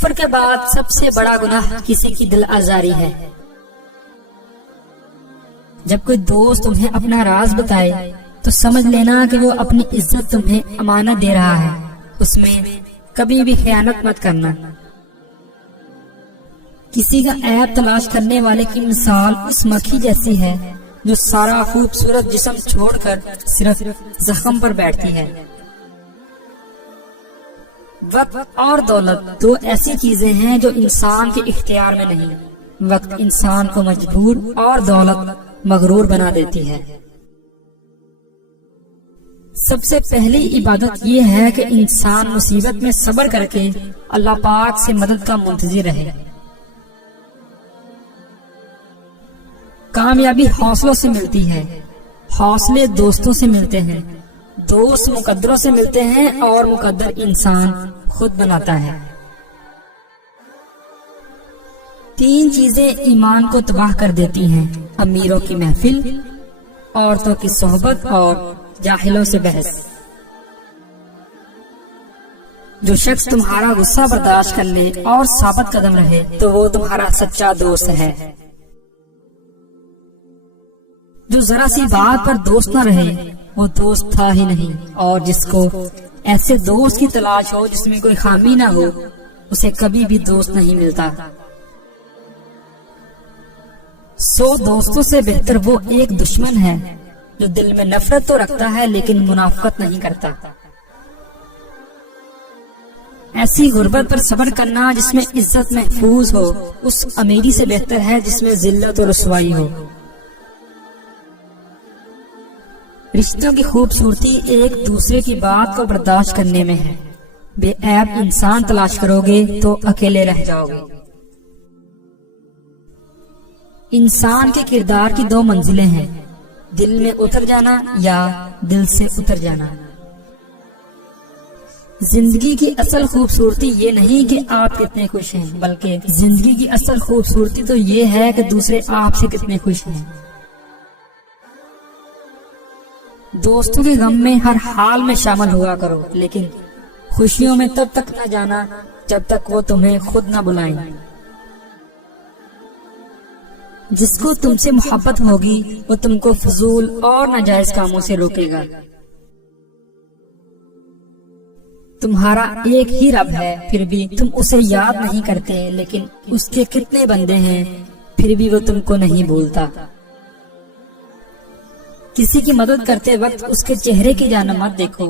سفر کے بعد سب سے بڑا گناہ کسی کی دل آزاری ہے۔ جب کوئی دوست تمہیں اپنا راز بتائے تو سمجھ لینا کہ وہ اپنی عزت تمہیں امانت دے رہا ہے، اس میں کبھی بھی خیانت مت کرنا۔ کسی کا عیب تلاش کرنے والے کی مثال اس مکھی جیسی ہے جو سارا خوبصورت جسم چھوڑ کر صرف زخم پر بیٹھتی ہے۔ وقت اور دولت دو ایسی چیزیں ہیں جو انسان کے اختیار میں نہیں۔ وقت انسان کو مجبور اور دولت مغرور بنا دیتی ہے۔ سب سے پہلی عبادت یہ ہے کہ انسان مصیبت میں صبر کر کے اللہ پاک سے مدد کا منتظر رہے۔ کامیابی حوصلوں سے ملتی ہے، حوصلے دوستوں سے ملتے ہیں، دوست مقدروں سے ملتے ہیں اور مقدر انسان خود بناتا ہے۔ تین چیزیں ایمان کو تباہ کر دیتی ہیں: امیروں کی محفل، عورتوں کی صحبت اور جاہلوں سے بحث۔ جو شخص تمہارا غصہ برداشت کر لے اور ثابت قدم رہے تو وہ تمہارا سچا دوست ہے۔ جو ذرا سی بات پر دوست نہ رہے وہ دوست تھا ہی نہیں، اور جس کو ایسے دوست کی تلاش ہو جس میں کوئی خامی نہ ہو اسے کبھی بھی دوست نہیں ملتا۔ 100 دوستوں سے بہتر وہ ایک دشمن ہے جو دل میں نفرت تو رکھتا ہے لیکن منافقت نہیں کرتا۔ ایسی غربت پر صبر کرنا جس میں عزت محفوظ ہو اس امیری سے بہتر ہے جس میں ذلت و رسوائی ہو۔ رشتوں کی خوبصورتی ایک دوسرے کی بات کو برداشت کرنے میں ہے۔ بے عیب انسان تلاش کرو گے تو اکیلے رہ جاؤ گے۔ انسان کے کردار کی 2 منزلیں ہیں: دل میں اتر جانا یا دل سے اتر جانا۔ زندگی کی اصل خوبصورتی یہ نہیں کہ آپ کتنے خوش ہیں، بلکہ زندگی کی اصل خوبصورتی تو یہ ہے کہ دوسرے آپ سے کتنے خوش ہیں۔ دوستوں کے غم میں ہر حال میں شامل ہوا کرو، لیکن خوشیوں میں تب تک نہ جانا جب تک وہ تمہیں خود نہ بلائیں۔ جس کو تم سے محبت ہوگی وہ تم کو فضول اور ناجائز کاموں سے روکے گا۔ تمہارا ایک ہی رب ہے پھر بھی تم اسے یاد نہیں کرتے، لیکن اس کے کتنے بندے ہیں پھر بھی وہ تم کو نہیں بھولتا۔ کسی کی مدد کرتے وقت اس کے چہرے کی جانب مت دیکھو،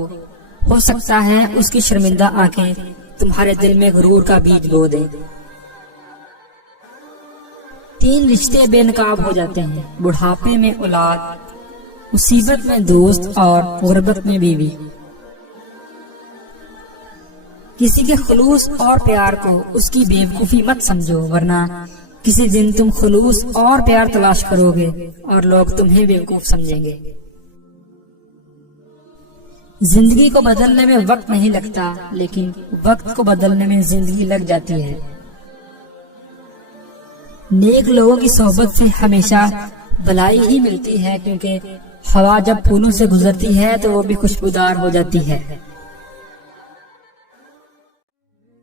ہو سکتا ہے اس کی شرمندہ آنکھیں تمہارے دل میں غرور کا بیج بو دیں۔ 3 رشتے بے نقاب ہو جاتے ہیں: بڑھاپے میں اولاد، مصیبت میں دوست اور غربت میں بیوی۔ کسی کے خلوص اور پیار کو اس کی بیوقوفی مت سمجھو، ورنہ کسی دن تم خلوص اور پیار تلاش کرو گے اور لوگ تمہیں بیوقوف سمجھیں گے۔ زندگی کو بدلنے میں وقت نہیں لگتا، لیکن وقت کو بدلنے میں زندگی لگ جاتی ہے۔ نیک لوگوں کی صحبت سے ہمیشہ بھلائی ہی ملتی ہے، کیونکہ ہوا جب پھولوں سے گزرتی ہے تو وہ بھی خوشبودار ہو جاتی ہے۔